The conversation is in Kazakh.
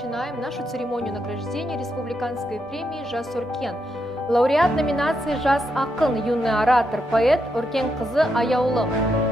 начинаем нашу церемонию награждения Республиканской премии «Жас Өркен». Лауреат номинации «Жас Ақын», юный оратор, поэт Өркен қызы Аяулым.